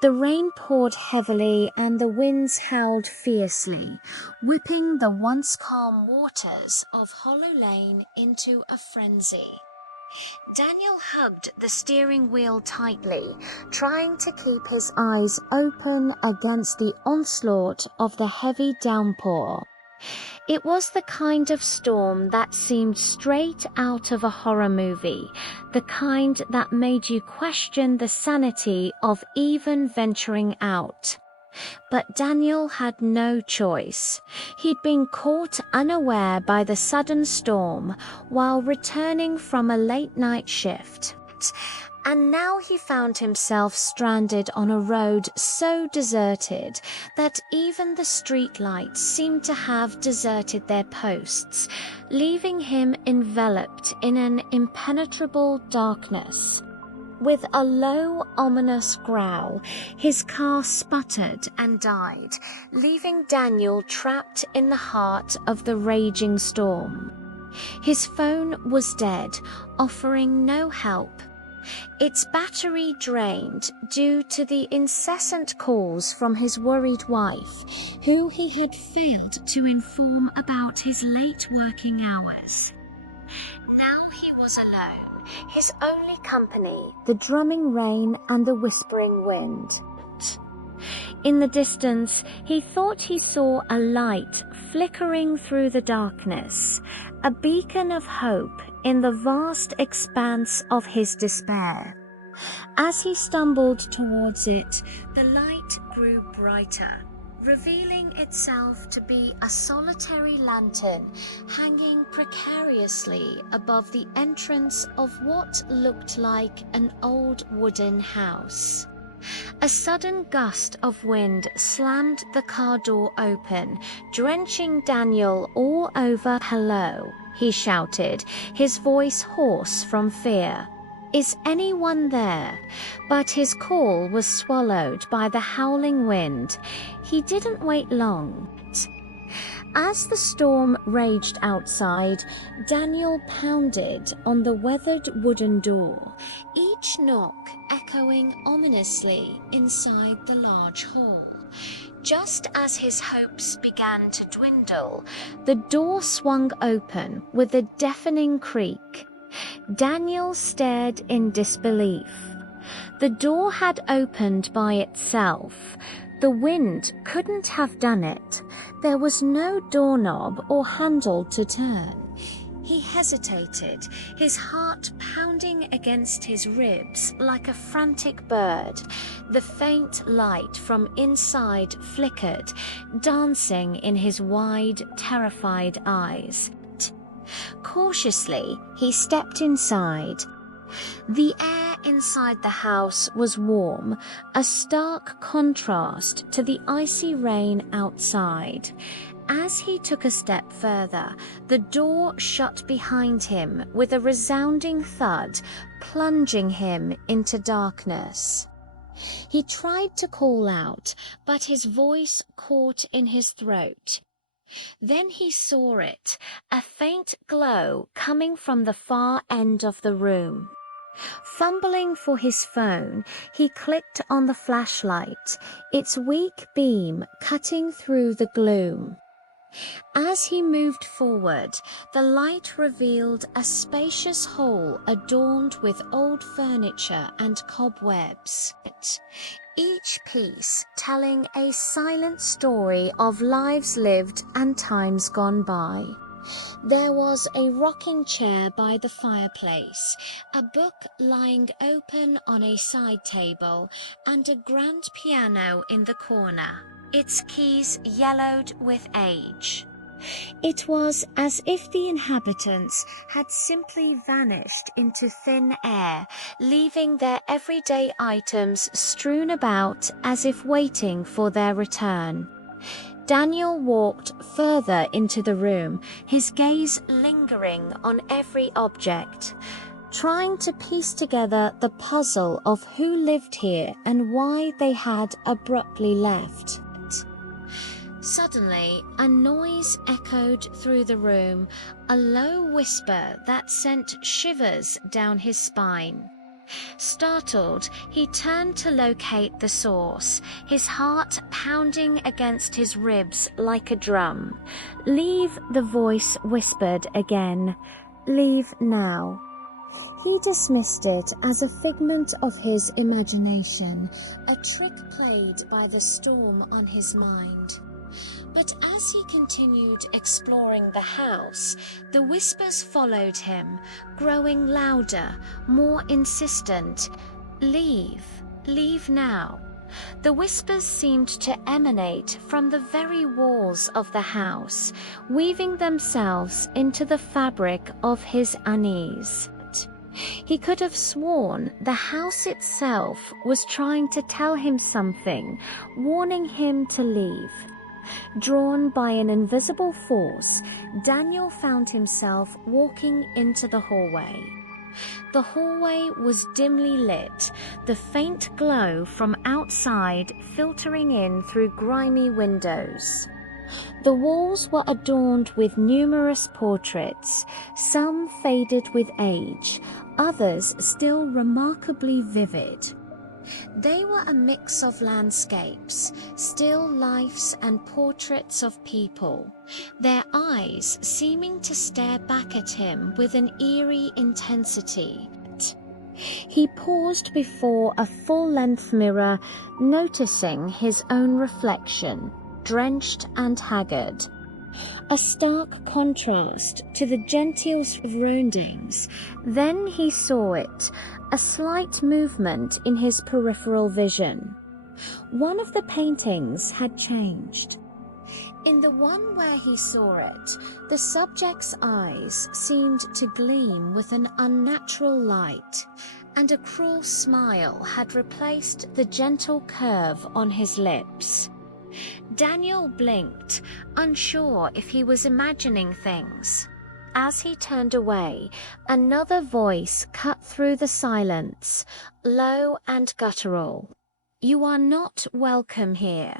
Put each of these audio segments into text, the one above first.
The rain poured heavily and the winds howled fiercely, whipping the once calm waters of Hollow Lane into a frenzy. Daniel hugged the steering wheel tightly, trying to keep his eyes open against the onslaught of the heavy downpour. It was the kind of storm that seemed straight out of a horror movie, the kind that made you question the sanity of even venturing out. But Daniel had no choice. He'd been caught unaware by the sudden storm while returning from a late-night shift. And now he found himself stranded on a road so deserted that even the streetlights seemed to have deserted their posts, leaving him enveloped in an impenetrable darkness. With a low, ominous growl, his car sputtered and died, leaving Daniel trapped in the heart of the raging storm. His phone was dead, offering no help. Its battery drained due to the incessant calls from his worried wife, who he had failed to inform about his late working hours. Now he was alone, his only company, the drumming rain and the whispering wind. In the distance, he thought he saw a light flickering through the darkness, a beacon of hope in the vast expanse of his despair. As he stumbled towards it, the light grew brighter, revealing itself to be a solitary lantern hanging precariously above the entrance of what looked like an old wooden house. A sudden gust of wind slammed the car door open, drenching Daniel all over. "Hello," he shouted, his voice hoarse from fear. "Is anyone there?" But his call was swallowed by the howling wind. He didn't wait long. As the storm raged outside, Daniel pounded on the weathered wooden door, each knock echoing ominously inside the large hall. Just as his hopes began to dwindle, the door swung open with a deafening creak. Daniel stared in disbelief. The door had opened by itself. The wind couldn't have done it. There was no doorknob or handle to turn. He hesitated, his heart pounding against his ribs like a frantic bird. The faint light from inside flickered, dancing in his wide, terrified eyes. Cautiously, he stepped inside. The air inside the house was warm, a stark contrast to the icy rain outside. As he took a step further, the door shut behind him with a resounding thud, plunging him into darkness. He tried to call out, but his voice caught in his throat. Then he saw it, a faint glow coming from the far end of the room. Fumbling for his phone, he clicked on the flashlight, its weak beam cutting through the gloom. As he moved forward, the light revealed a spacious hall adorned with old furniture and cobwebs, each piece telling a silent story of lives lived and times gone by. There was a rocking chair by the fireplace, a book lying open on a side table, and a grand piano in the corner, its keys yellowed with age. It was as if the inhabitants had simply vanished into thin air, leaving their everyday items strewn about as if waiting for their return. Daniel walked further into the room, his gaze lingering on every object, trying to piece together the puzzle of who lived here and why they had abruptly left. Suddenly, a noise echoed through the room, a low whisper that sent shivers down his spine. Startled, he turned to locate the source, his heart pounding against his ribs like a drum. "Leave," the voice whispered again. "Leave now." He dismissed it as a figment of his imagination, a trick played by the storm on his mind. But as he continued exploring the house, the whispers followed him, growing louder, more insistent. "Leave, leave now." The whispers seemed to emanate from the very walls of the house, weaving themselves into the fabric of his unease. He could have sworn the house itself was trying to tell him something, warning him to leave. Drawn by an invisible force, Daniel found himself walking into the hallway. The hallway was dimly lit, the faint glow from outside filtering in through grimy windows. The walls were adorned with numerous portraits, some faded with age, others still remarkably vivid. They were a mix of landscapes, still lifes and portraits of people, their eyes seeming to stare back at him with an eerie intensity. He paused before a full-length mirror, noticing his own reflection, drenched and haggard. A stark contrast to the genteel surroundings. Then he saw it, a slight movement in his peripheral vision. One of the paintings had changed. In the one where he saw it, the subject's eyes seemed to gleam with an unnatural light, and a cruel smile had replaced the gentle curve on his lips. Daniel blinked, unsure if he was imagining things. As he turned away, another voice cut through the silence, low and guttural. "You are not welcome here."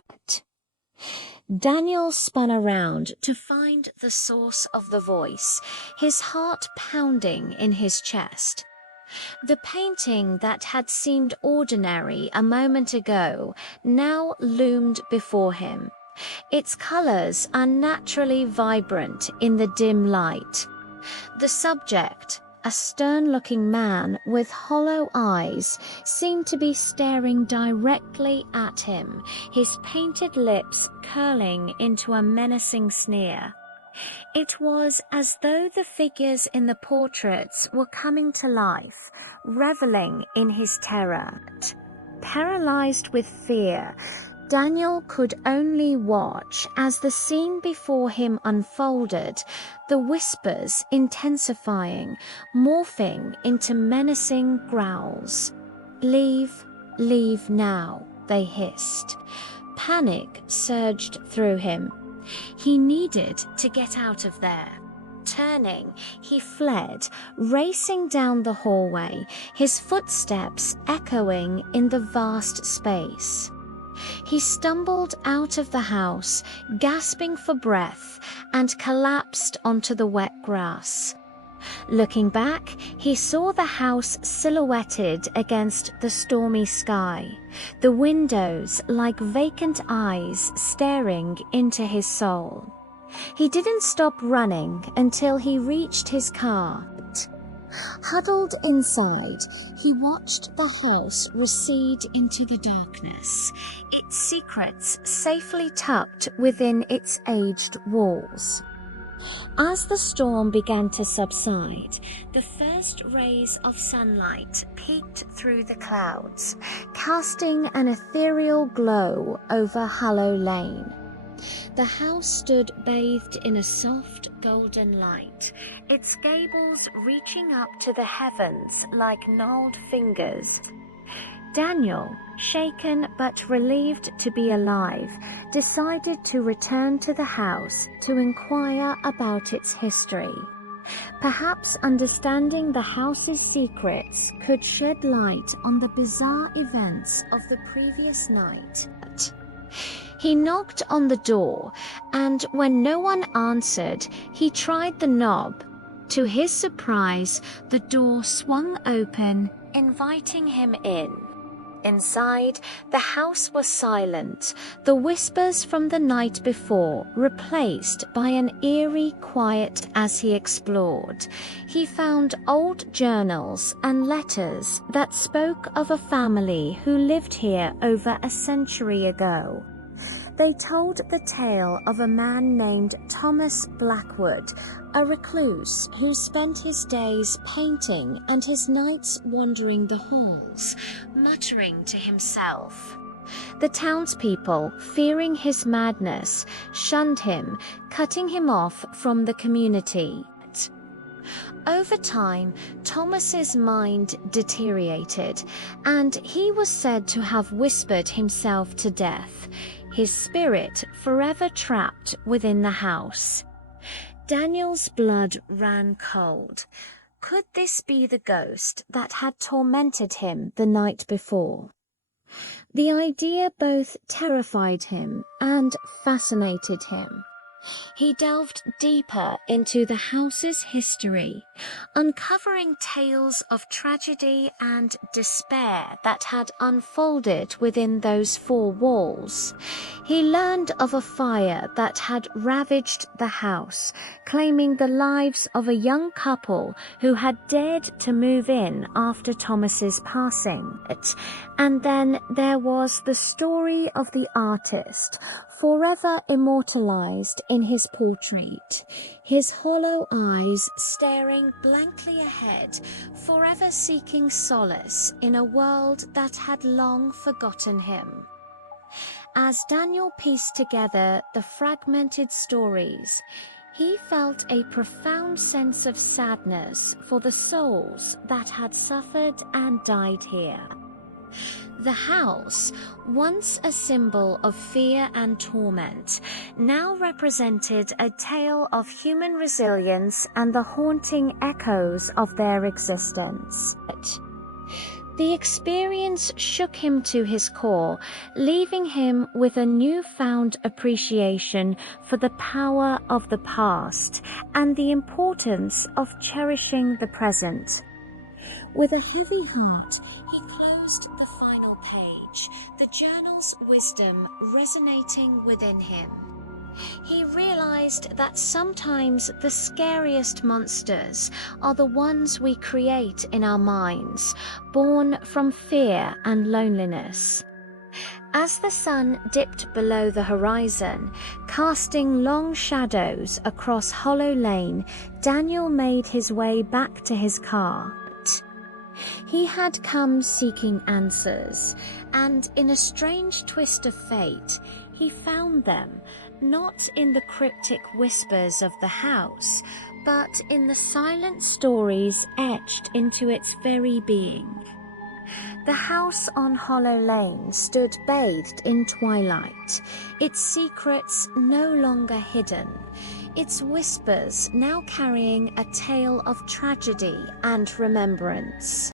Daniel spun around to find the source of the voice, his heart pounding in his chest. The painting that had seemed ordinary a moment ago now loomed before him, its colors unnaturally vibrant in the dim light. The subject, a stern-looking man with hollow eyes, seemed to be staring directly at him, his painted lips curling into a menacing sneer. It was as though the figures in the portraits were coming to life, reveling in his terror. Paralyzed with fear, Daniel could only watch as the scene before him unfolded, the whispers intensifying, morphing into menacing growls. "Leave, leave now," they hissed. Panic surged through him. He needed to get out of there. Turning, he fled, racing down the hallway, his footsteps echoing in the vast space. He stumbled out of the house, gasping for breath, and collapsed onto the wet grass. Looking back, he saw the house silhouetted against the stormy sky, the windows like vacant eyes staring into his soul. He didn't stop running until he reached his car. Huddled inside, he watched the house recede into the darkness, its secrets safely tucked within its aged walls. As the storm began to subside, the first rays of sunlight peeked through the clouds, casting an ethereal glow over Hollow Lane. The house stood bathed in a soft golden light, its gables reaching up to the heavens like gnarled fingers. Daniel, shaken but relieved to be alive, decided to return to the house to inquire about its history. Perhaps understanding the house's secrets could shed light on the bizarre events of the previous night. He knocked on the door, and when no one answered, he tried the knob. To his surprise, the door swung open inviting him in. Inside, the house was silent, the whispers from the night before replaced by an eerie quiet. As he explored, he found old journals and letters that spoke of a family who lived here over a century ago. They told the tale of a man named Thomas Blackwood, a recluse who spent his days painting and his nights wandering the halls, muttering to himself. The townspeople, fearing his madness, shunned him, cutting him off from the community. Over time, Thomas's mind deteriorated, and he was said to have whispered himself to death, his spirit forever trapped within the house. Daniel's blood ran cold. Could this be the ghost that had tormented him the night before? The idea both terrified him and fascinated him. He delved deeper into the house's history, uncovering tales of tragedy and despair that had unfolded within those four walls. He learned of a fire that had ravaged the house, claiming the lives of a young couple who had dared to move in after Thomas's passing. And then there was the story of the artist, forever immortalized in his portrait, his hollow eyes staring blankly ahead, forever seeking solace in a world that had long forgotten him. As Daniel pieced together the fragmented stories, he felt a profound sense of sadness for the souls that had suffered and died here. The house, once a symbol of fear and torment, now represented a tale of human resilience and the haunting echoes of their existence. The experience shook him to his core, leaving him with a newfound appreciation for the power of the past and the importance of cherishing the present. With a heavy heart, he closed the final page, the journal's wisdom resonating within him. He realized that sometimes the scariest monsters are the ones we create in our minds, born from fear and loneliness. As the sun dipped below the horizon, casting long shadows across Hollow Lane, Daniel made his way back to his car. He had come seeking answers, and in a strange twist of fate, he found them, not in the cryptic whispers of the house, but in the silent stories etched into its very being. The house on Hollow Lane stood bathed in twilight, its secrets no longer hidden, its whispers now carrying a tale of tragedy and remembrance.